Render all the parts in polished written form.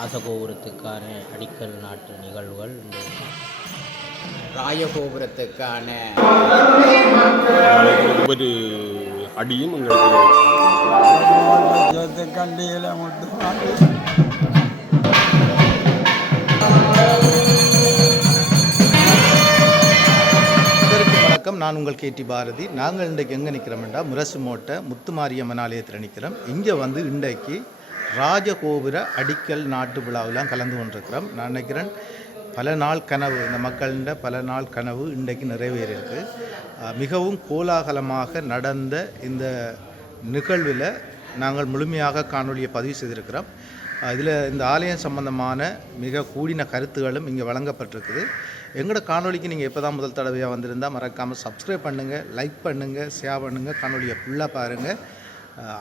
ராசகோபுரத்துக்கான அடிக்கல் நாட்டு நிகழ்வுகள் ராஜகோபுரத்துக்கான ஒவ்வொரு அடியும் எங்களுக்கு வணக்கம். நான் உங்கள் கேடி பாரதி. நாங்கள் இன்றைக்கு எங்கே நிற்கிறோம்டா முரசு மோட்டை முத்துமாரியம்மன் ஆலயத்தில் நிற்கிறோம். இங்கே வந்து இன்றைக்கு ராஜகோபுர அடிக்கல் நாட்டு விழாவெல்லாம் கலந்து கொண்டிருக்கிறோம். நான் நினைக்கிறேன் பல நாள் கனவு, இந்த மக்களிட பல நாள் கனவு இன்றைக்கு நிறைவேறியிருக்கு. மிகவும் கோலாகலமாக நடந்த இந்த நிகழ்வில் நாங்கள் முழுமையாக காணொலியை பதிவு செய்திருக்கிறோம். இதில் இந்த ஆலயம் சம்பந்தமான மிக கூடின கருத்துகளும் இங்கே வழங்கப்பட்டிருக்குது. எங்களோட காணொலிக்கு நீங்கள் எப்போ தான் முதல் தடவையாக வந்திருந்தால் மறக்காமல் சப்ஸ்கிரைப் பண்ணுங்கள், லைக் பண்ணுங்கள், ஷேர் பண்ணுங்கள், காணொலியை ஃபுல்லாக பாருங்கள்.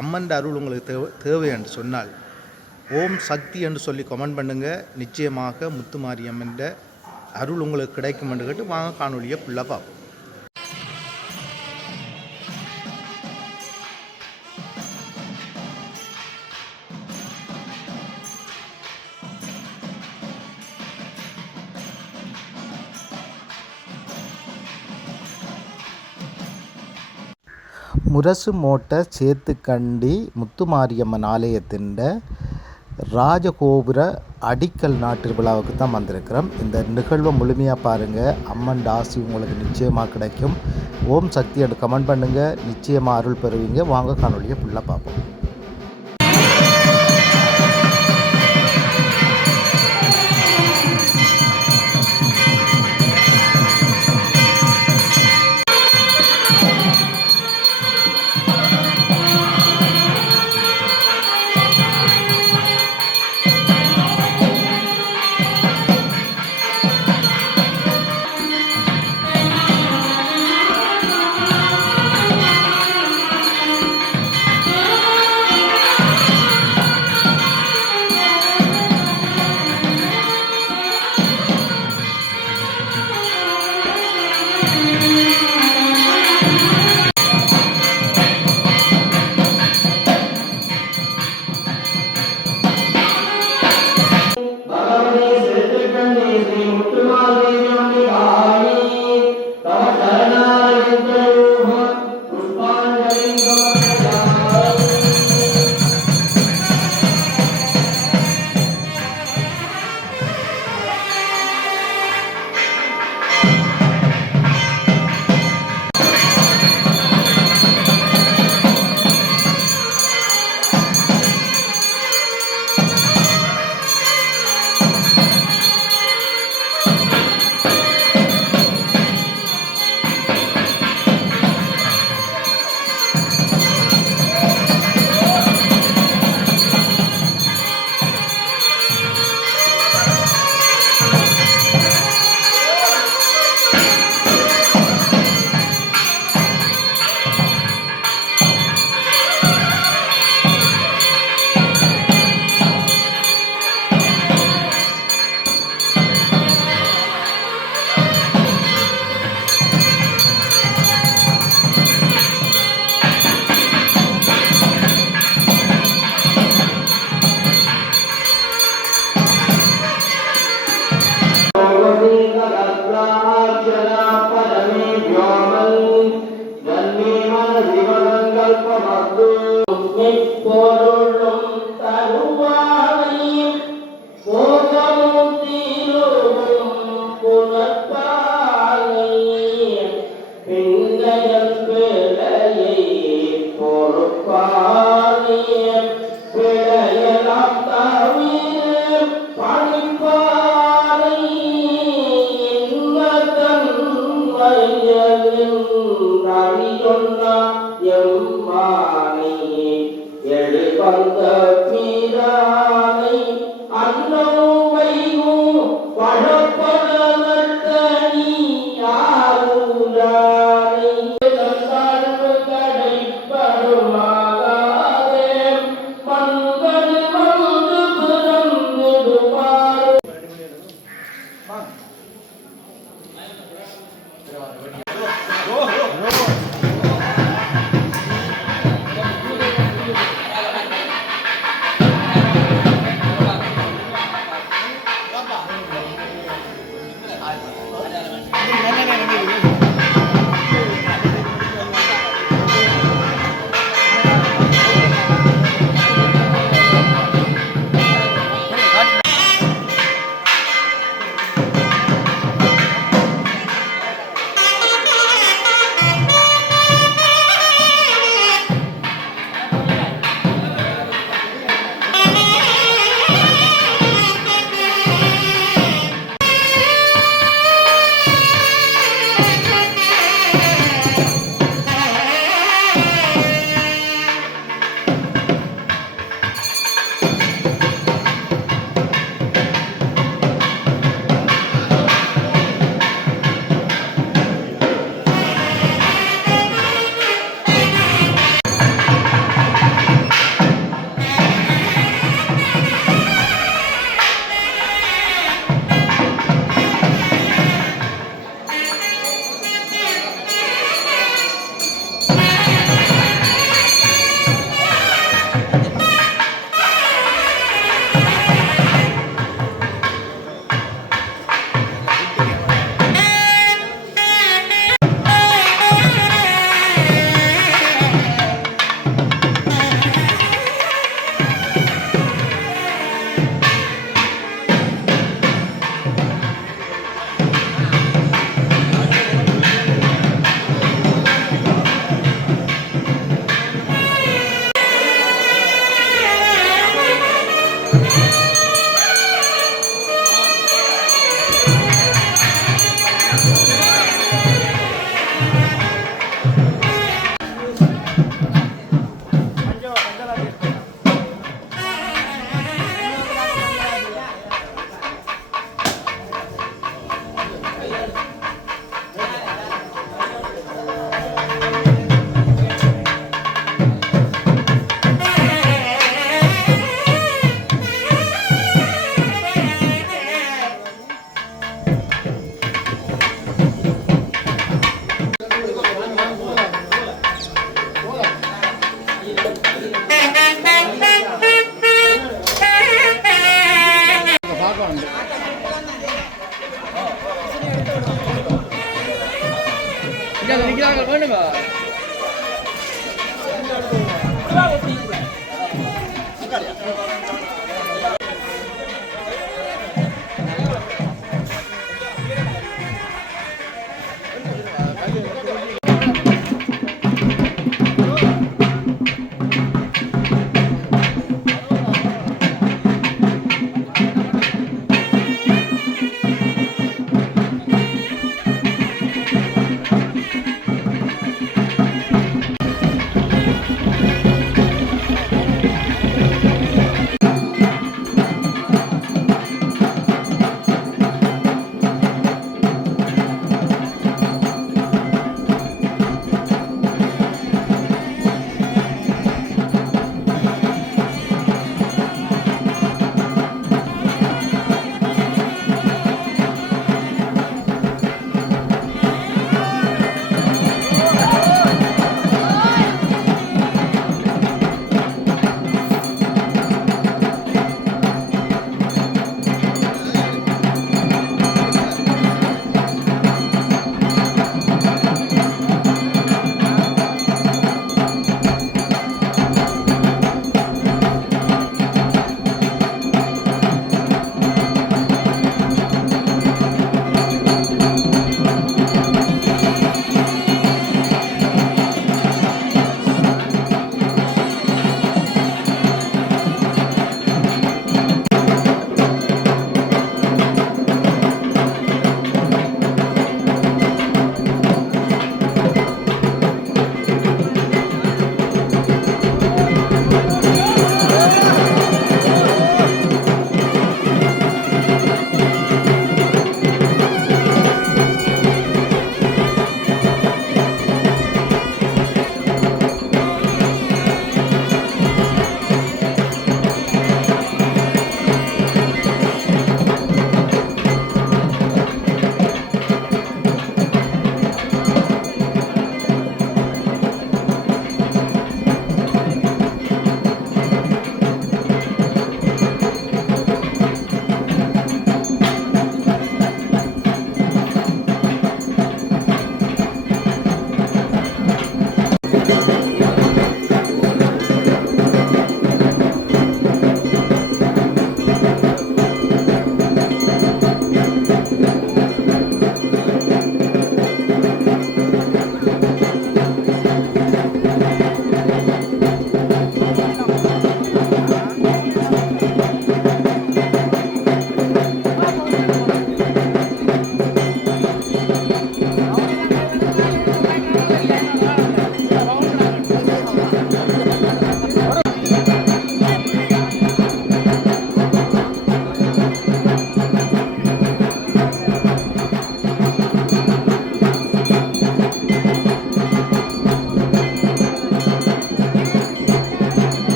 அம்மன் அருள் உங்களுக்கு தேவை என்று சொன்னால் ஓம் சக்தி என்று சொல்லி கமெண்ட் பண்ணுங்கள். நிச்சயமாக முத்துமாரியம்மன் அருள் உங்களுக்கு கிடைக்கும் என்று கேட்டு வாங்க காணொலியை ஃபுல்லாக பார்ப்போம். முரசு மோட்டை சேத்துக்கண்டி முத்துமாரியம்மன் ஆலயத்தின் ராஜகோபுர அடிக்கல் நாட்டு விழாவுக்கு தான் வந்திருக்கிறோம். இந்த நிகழ்வை முழுமையாக பாருங்கள். அம்மன் ஆசி உங்களுக்கு நிச்சயமாக கிடைக்கும். ஓம் சக்தி என்று கமெண்ட் பண்ணுங்கள். நிச்சயமாக அருள் பெறுவீங்க. வாங்க காணொலியை ஃபுல்லாக பார்ப்போம்.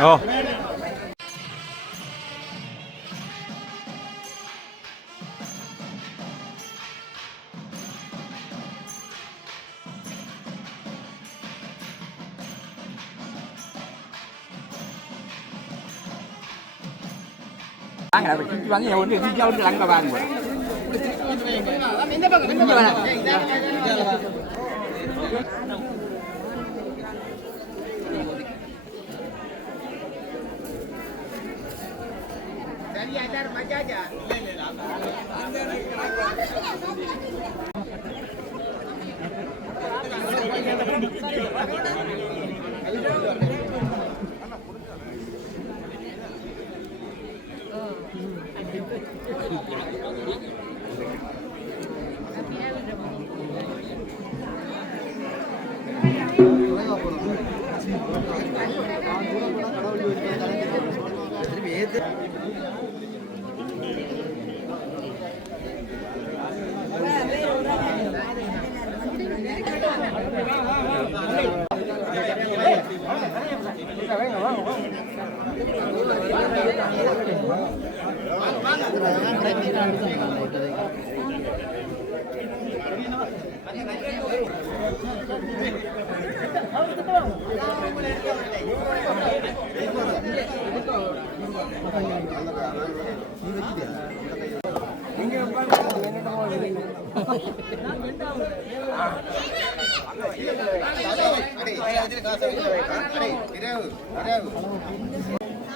Oh. வாங்க அப்படி சுற்றி வாங்க ஒன்று சுற்றி அவருக்கு அங்கே வாங்க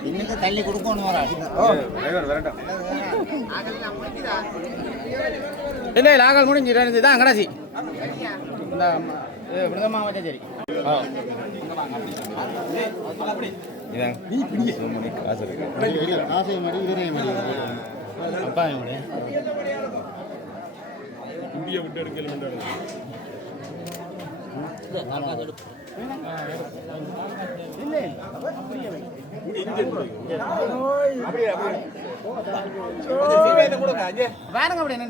இன்னும் தள்ளி கொடுக்கணும் இல்லை நாங்கள் முடிஞ்சிருந்து தான் கடைசி இந்த விடுதமாக வச்சா சரி அப்பா இந்தியா விட்டு எடுக்கல வேறங்க அப்படி என்ன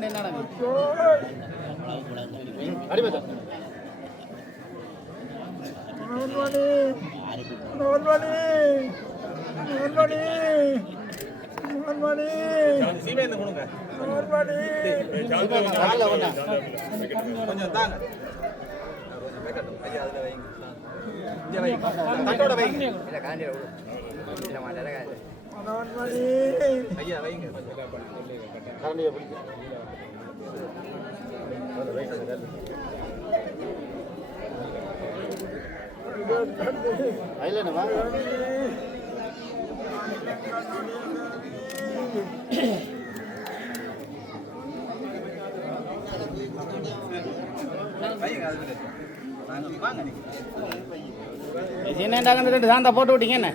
என்னண்டாங்க சாந்தா போட்டு விட்டீங்க என்ன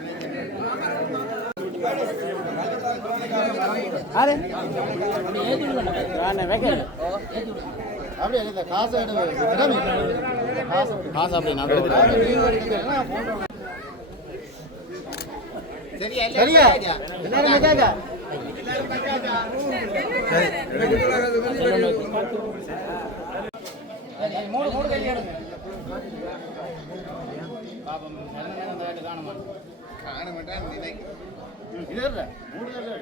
காசு அப்படின்னா சரியா எல்லாரும் கேட்க மூணு மூணு கையில் எடுங்க பாப்பம் காணுமா காண மாட்டேன் இது இல்லை மூணு கையில்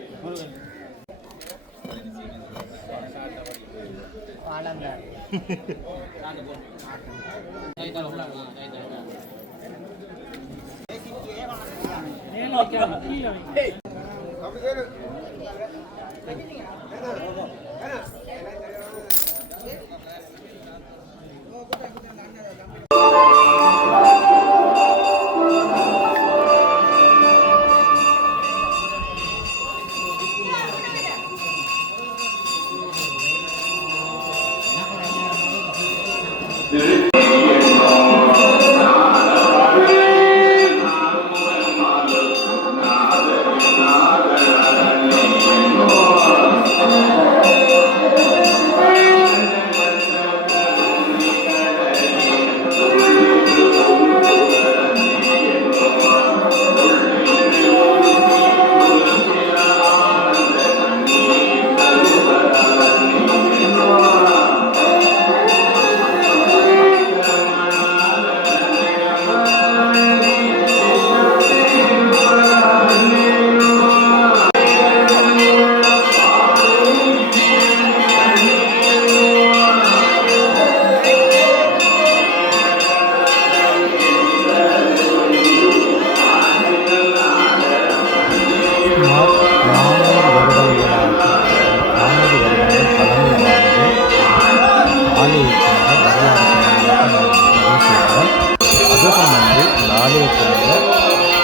இவர்கள் வந்து இந்த ஆலயத்தினுடைய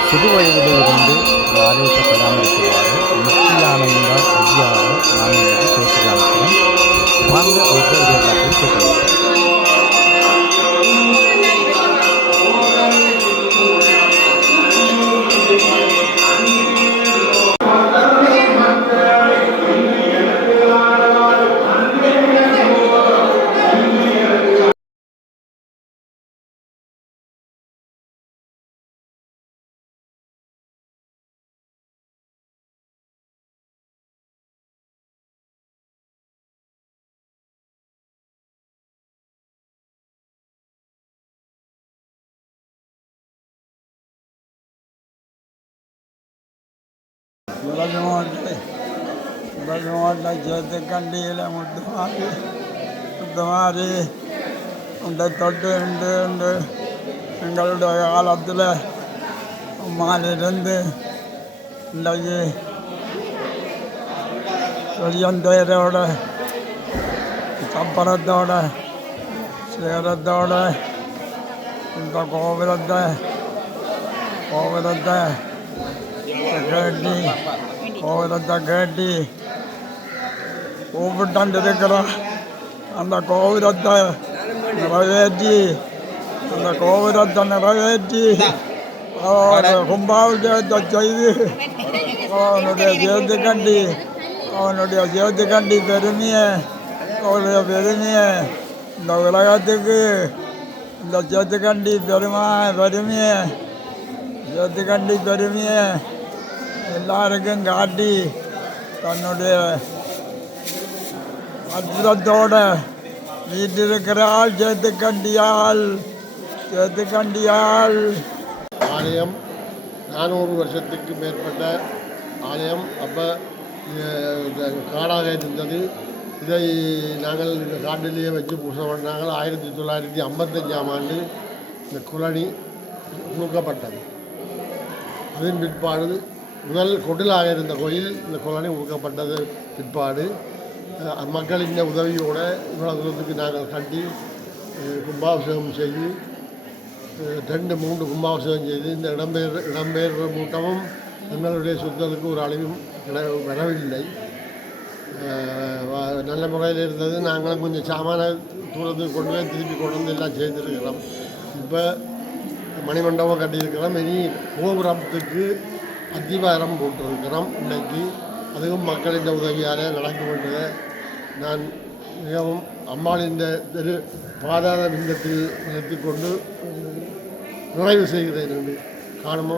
சிறு வயதிலிருந்து இந்த ஆலயத்தை பராமரிக்குவார் முக்தியானந்தா ஐயாவை நான் இன்றைக்கு பேசிக்காமிக்கிறேன். வாங்க அவர்கள் எல்லாத்தையும் கேட்கலாம். മുളകുമോട്ടെ ചേർത്തുക്കണ്ടിയിലെ മുത്തുമാരി ഉണ്ട് തൊട്ട് ഉണ്ട് எங்களுடைய காலத்தில் அம்மாலிருந்து இன்றைக்கு பெரியந்தேரோட சப்பரத்தோட சேரத்தோட இந்த கோவிலத்தை கேட்டி கோவிலத்தை கேட்டி கூப்பிட்டு அந்த கோவிலத்தை நிறைவேற்றி அந்த கோவிலத்தை நிறைவேற்றி கும்பாபிஷேகத்தை செய்து அவனுடைய சேர்த்துக்கண்டி பெருமையை அவருடைய பெருமையை இந்த உலகத்துக்கு இந்த சேர்த்துக்கண்டி பெருமையை எல்லாருக்கும் காட்டி தன்னுடைய அற்புதத்தோட வீட்டிருக்கிறாள் சேர்த்துக்கண்டியாள். ஆலயம் 400 வருஷத்துக்கு மேற்பட்ட ஆலயம். அப்போ காடாக இருந்தது. இதை நாங்கள் இந்த காட்டிலேயே வச்சு பூசை பண்ணாங்க. 1955ஆம் ஆண்டு இந்த குளணி உழுக்கப்பட்டது. அதன் பிற்பாடு முதல் கொட்டிலாக இருந்த கோயில் இந்த குளணி உழுக்கப்பட்டது பிற்பாடு மக்களின் உதவியோடு இவ்வளவு தூரத்துக்கு நாங்கள் கட்டி கும்பாபிஷேகம் செய்து 2-3 கும்பாபிஷேகம் செய்து இந்த இடம்பெயர்ற கூட்டமும் எங்களுடைய சுத்தலுக்கு ஒரு அளவும் வரவில்லை. நல்ல முறையில் இருந்தது. நாங்களும் கொஞ்சம் சாமான தூரத்துக்கு கொண்டு போய் திருப்பி கொண்டு வந்து எல்லாம் செய்திருக்கிறோம். இப்போ மணிமண்டபம் கட்டியிருக்கிறோம். இனி கோபுரத்துக்கு அத்திவாரம் போட்டிருக்கிறோம். இன்றைக்கு அதுவும் மக்களின் உதவியால் நடக்க வேண்டியதை நான் மிகவும் அம்மாளின் திரு பாதாள பிந்தத்தில் நிறுத்தி கொண்டு நிறைவு செய்கிறேன் என்று காணுமோ.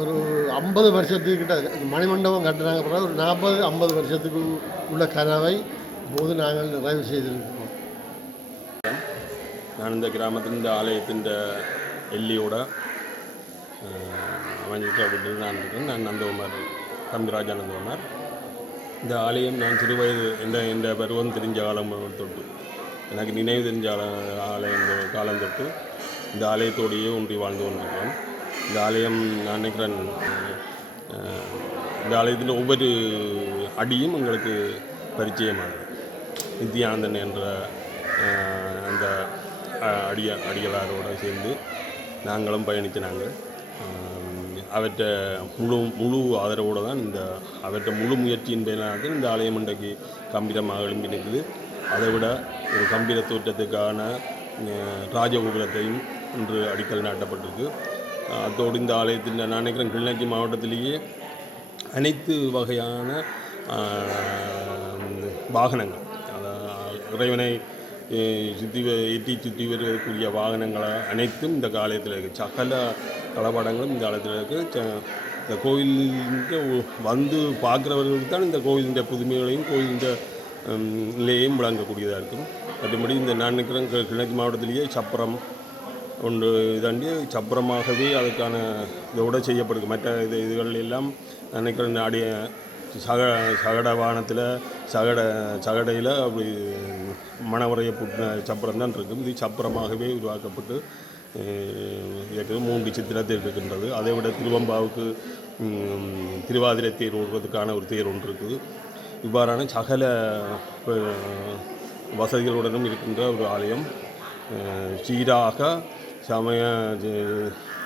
ஒரு 50 வருஷத்துக்கிட்ட மணிமண்டபம் கட்டுறாங்க. பிறகு ஒரு 40-50 வருஷத்துக்கு உள்ள கனவை இப்போது நாங்கள் நிறைவு செய்திருக்கிறோம். நான் இந்த கிராமத்தின் இந்த ஆலயத்தின் எல்லியோட அமைஞ்சிருக்க வீட்டில் நான் இருக்கேன். நான் நந்தகுமார், தம்பிராஜா நந்தகுமார். இந்த ஆலயம் நான் சிறு வயது எந்த பருவம் தெரிஞ்ச காலம் தொட்டு எனக்கு நினைவு தெரிஞ்ச ஆலயம் காலம் தொட்டு இந்த ஆலயத்தோடையே ஒன்றி வாழ்ந்து கொண்டிருக்கிறோம். இந்த ஆலயம் நான் நினைக்கிறேன் இந்த ஆலயத்தின் ஒவ்வொரு அடியும் எங்களுக்கு பரிச்சயமானது. நித்யானந்தன் என்ற அந்த அடிகளாரோடு சேர்ந்து நாங்களும் பயணித்து அவற்றை முழு ஆதரவோடு தான் அவற்றை முழு முயற்சியின் பயனாக இந்த ஆலயம் இன்றைக்கு கம்பீரமாக எழும்பி நிற்குது. அதை விட ஒரு கம்பீர தோற்றத்துக்கான ராஜகோபுரத்தையும் இன்று அடிக்கல் நாட்டப்பட்டிருக்கு. அதோடு இந்த ஆலயத்தின் நான் நினைக்கிறேன் கிளிநொச்சி மாவட்டத்திலேயே அனைத்து வகையான வாகனங்கள் இறைவனை சுற்றி வருவதற்குரிய வாகனங்களை அனைத்தும் இந்த ஆலயத்தில் இருக்குது. சகல கலபாடங்களும் இந்த ஆலயத்தில் இருக்குது. இந்த கோயிலுக்கு வந்து பார்க்குறவர்களுக்கு தான் இந்த கோயிலின் புதுமைகளையும் கோயிலின் நிலையையும் விளங்கக்கூடியதாக இருக்கும். மற்றபடி இந்த நான் நினைக்கிறேன் கிளிநொச்சி மாவட்டத்திலேயே சப்பரம் ஒன்று இதாண்டி சப்பரமாகவே அதுக்கான இதோட செய்யப்படுது. மற்ற இதுகள் எல்லாம் நினைக்கிறேன் சகட வாகனத்தில் சகடையில் அப்படி மணவரையை புட்டின சப்பரம் தான் இருக்கும். இது சப்பரமாகவே உருவாக்கப்பட்டு இருக்குது. 3 சித்திரத்தை இருக்கின்றது. அதை விட திருவம்பாவுக்கு திருவாதிரை தேர் ஓடுறதுக்கான ஒரு தேர் ஒன்று இருக்குது. இவ்வாறான சகல வசதிகளுடனும் இருக்கின்ற ஒரு ஆலயம். சீராக சமய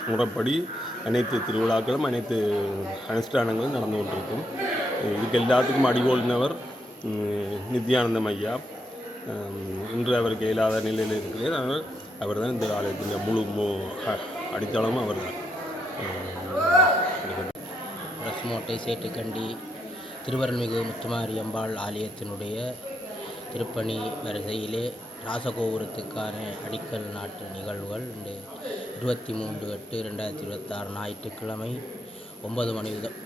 முறைப்படி அனைத்து திருவிழாக்களும் அனைத்து அனுஷ்டானங்களும் நடந்து கொண்டிருக்கும். இதுக்கு எல்லாத்துக்கும் அடிகோலினவர் நித்யானந்தம் ஐயா. இன்று அவருக்கு இயலாத நிலையில் இருக்கிறார். அவர் தான் இந்த ஆலயத்தின் முழு அடித்தளமும் அவர் தான். முரசுமோட்டை சேட்டுக்கண்டி திருவருள்மிகு முத்துமாரியம்பாள் ஆலயத்தினுடைய திருப்பணி வரிசையிலே ராசகோபுரத்துக்கான அடிக்கல் நாட்டு நிகழ்வுகள் இன்று 23/8/2026 ஞாயிற்றுக்கிழமை 9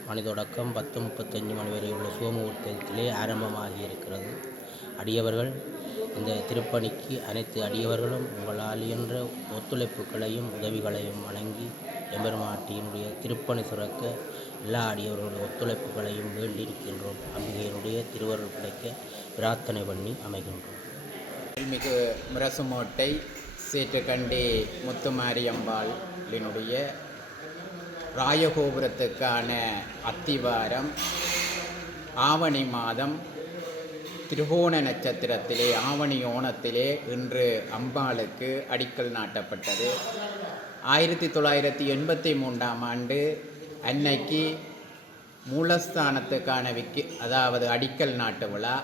மணி தொடக்கம் 10:35 மணி வரை உள்ள சுபமுகூர்த்தத்திலே ஆரம்பமாகி இருக்கிறது. அடியவர்கள் இந்த திருப்பணிக்கு அனைத்து அடியவர்களும் உங்களால் என்ற ஒத்துழைப்புகளையும் உதவிகளையும் வழங்கி எம்பெருமாட்டியினுடைய திருப்பணி சிறக்க எல்லா அடியவர்களுடைய ஒத்துழைப்புகளையும் வேண்டியிருக்கின்றோம். அம்பிகையினுடைய திருவருள் கிடைக்க பிரார்த்தனை பண்ணி அமைகின்றோம். மிகு முரசுமோட்டை சேட்டுக்கண்டி முத்துமாரியம்பாளினுடைய ராயகோபுரத்துக்கான அத்திவாரம் ஆவணி மாதம் திருகோண நட்சத்திரத்திலே ஆவணி ஓணத்திலே இன்று அம்பாளுக்கு அடிக்கல் நாட்டப்பட்டது. 1983ஆம் ஆண்டு அன்னைக்கு மூலஸ்தானத்துக்கான அதாவது அடிக்கல் நாட்டு விழா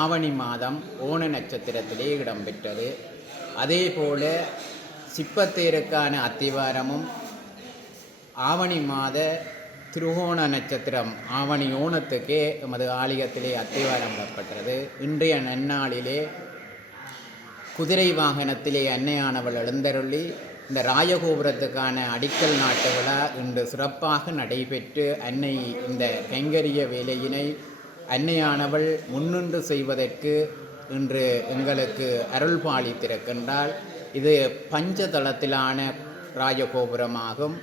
ஆவணி மாதம் ஓண நட்சத்திரத்திலே இடம்பெற்றது. அதே போல சிப்பத்தேருக்கான அத்திவாரமும் ஆவணி மாத திருகோண நட்சத்திரம் ஆவணி ஓணத்துக்கே எமது ஆலயத்திலே அத்திவாரம் விடப்பட்டது. இன்றைய நன்னாளிலே குதிரை வாகனத்திலே அன்னையானவள் எழுந்தருளி இந்த ராயகோபுரத்துக்கான அடிக்கல் நாட்டு விழா இன்று சிறப்பாக நடைபெற்று அன்னை இந்த கைங்கரிய வேலையினை அன்னையானவள் முன்னின்று செய்வதற்கு இன்று எங்களுக்கு அருள் பாலித்திருக்கின்றால். இது பஞ்சதளத்திலான ராஜகோபுரமாகும்.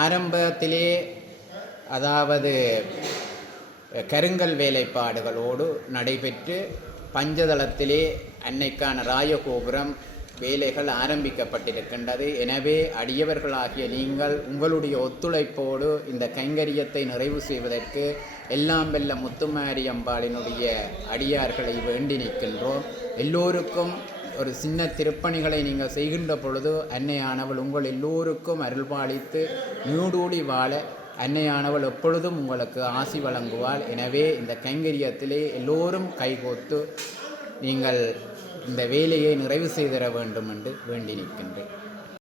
ஆரம்பத்திலே அதாவது கருங்கல் வேலைப்பாடுகளோடு நடைபெற்று பஞ்சதளத்திலே அன்னைக்கான ராயகோபுரம் வேலைகள் ஆரம்பிக்கப்பட்டிருக்கின்றது. எனவே அடியவர்களாகிய நீங்கள் உங்களுடைய ஒத்துழைப்போடு இந்த கைங்கரியத்தை நிறைவு செய்வதற்கு எல்லாம் வெல்ல முத்துமாரியம்பாளினுடைய அடியார்களை வேண்டி நிற்கின்றோம். எல்லோருக்கும் ஒரு சின்ன திருப்பணிகளை நீங்கள் செய்கின்ற பொழுது அன்னையானவள் உங்கள் எல்லோருக்கும் அருள்பாலித்து நீடூழி வாழ அன்னையானவள் எப்பொழுதும் உங்களுக்கு ஆசி வழங்குவாள். எனவே இந்த கைங்கரியத்திலே எல்லோரும் கைகோத்து நீங்கள் இந்த வேலையை நிறைவு செய்திட வேண்டும் என்று வேண்டி நிற்கின்றேன்.